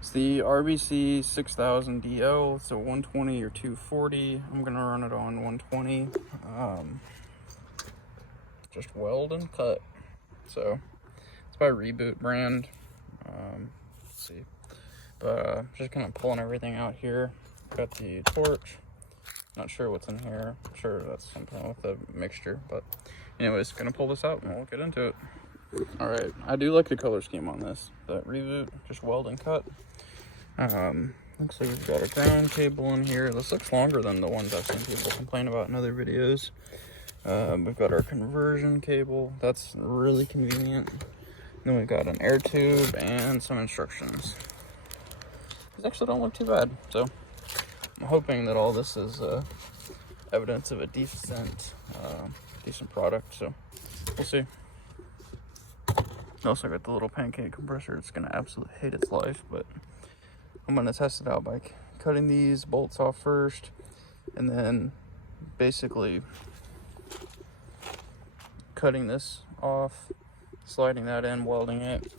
It's the RBC 6000 DL. It's a 120 or 240. I'm gonna run it on 120. Just weld and cut. So it's by Reboot brand. Let's see. But just kind of pulling everything out here. Got the torch. Not sure what's in here. I'm sure that's something with the mixture. But anyways, gonna pull this out and we'll get into it. All right, I do like the color scheme on this. The Reboot, just weld and cut. Looks like we've got a ground cable in here. This looks longer than the ones I've seen people complain about in other videos. We've got our conversion cable. That's really convenient. Then we've got an air tube and some instructions. These actually don't look too bad. So I'm hoping that all this is evidence of a decent product. So we'll see. Also got the little pancake compressor. It's gonna absolutely hate its life, but I'm gonna test it out by cutting these bolts off first, and then basically cutting this off, sliding that in, welding it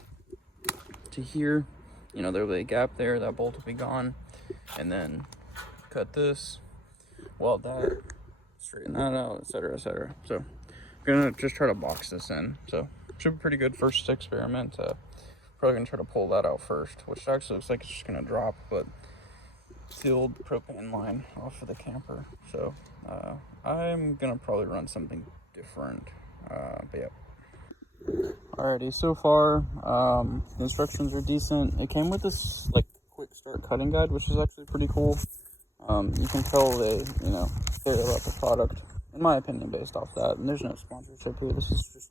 to here. You know, there'll be a gap there, that bolt will be gone, and then cut this, weld that, straighten that out, etc., etc. So I'm gonna just try to box this in. So should be pretty good first experiment. Probably gonna try to pull that out first, which actually looks like it's just gonna drop, but it's the old propane line off of the camper. So I'm gonna probably run something different. But yeah. Alrighty, so far the instructions are decent. It came with this like quick start cutting guide, which is actually pretty cool. You can tell they, care about the product, in my opinion, based off that. And there's no sponsorship here. This is just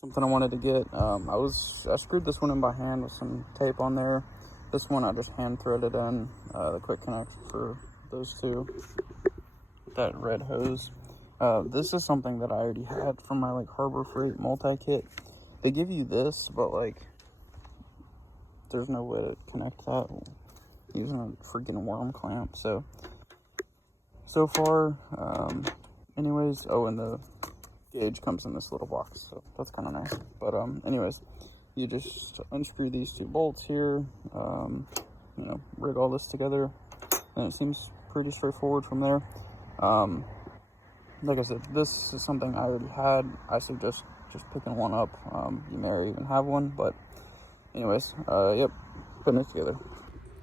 something I wanted to get. I screwed this one in by hand with some tape on there. This one I just hand threaded in the quick connect for those two. That red hose. This is something that I already had from my Harbor Freight multi-kit. They give you this, but there's no way to connect that using a freaking worm clamp. So far, anyways, and the gauge comes in this little box, so that's kind of nice. But anyways, you just unscrew these two bolts here, rig all this together, and it seems pretty straightforward from there. Like I said, this is something I already had. I suggest just picking one up. You may even have one, but anyways, yep, putting it together.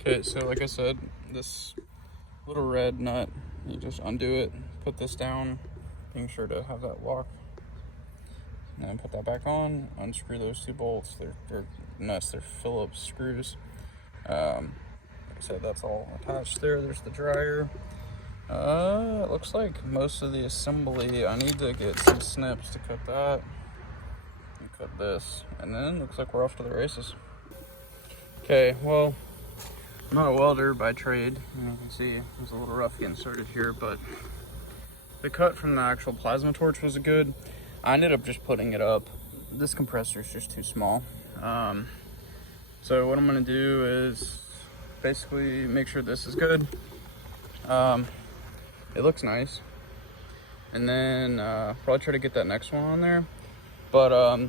Okay, so like I said, this little red nut, you just undo it, put this down, being sure to have that lock, and then put that back on, unscrew those two bolts. They're nuts, they're Phillips screws. Like I said, that's all attached there. There's the dryer. It looks like most of the assembly, I need to get some snips to cut that, and cut this, and then looks like we're off to the races. Okay, well, I'm not a welder by trade. You can see it was a little rough getting started here, but the cut from the actual plasma torch was good. I ended up just putting it up. This compressor is just too small. So what I'm gonna do is basically make sure this is good. It looks nice. And then probably try to get that next one on there. But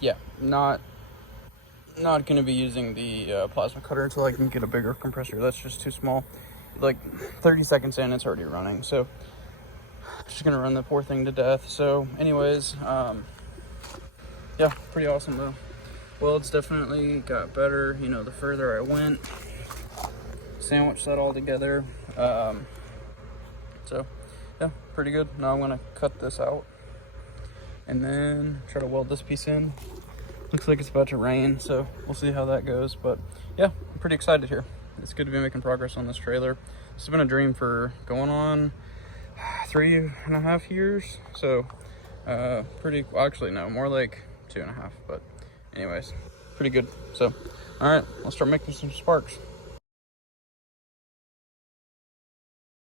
yeah, not gonna be using the plasma cutter until I can get a bigger compressor. That's just too small. 30 seconds in, it's already running. So just gonna run the poor thing to death. So anyways, yeah, pretty awesome though. Well, it's definitely got better, the further I went. Sandwiched that all together. So yeah, pretty good. Now I'm gonna cut this out and then try to weld this piece in. Looks like it's about to rain, so we'll see how that goes. But yeah, I'm pretty excited here. It's good to be making progress on this trailer. This has been a dream for going on 3.5 years. So actually no, more like 2.5, but anyways, pretty good. So all right, let's start making some sparks.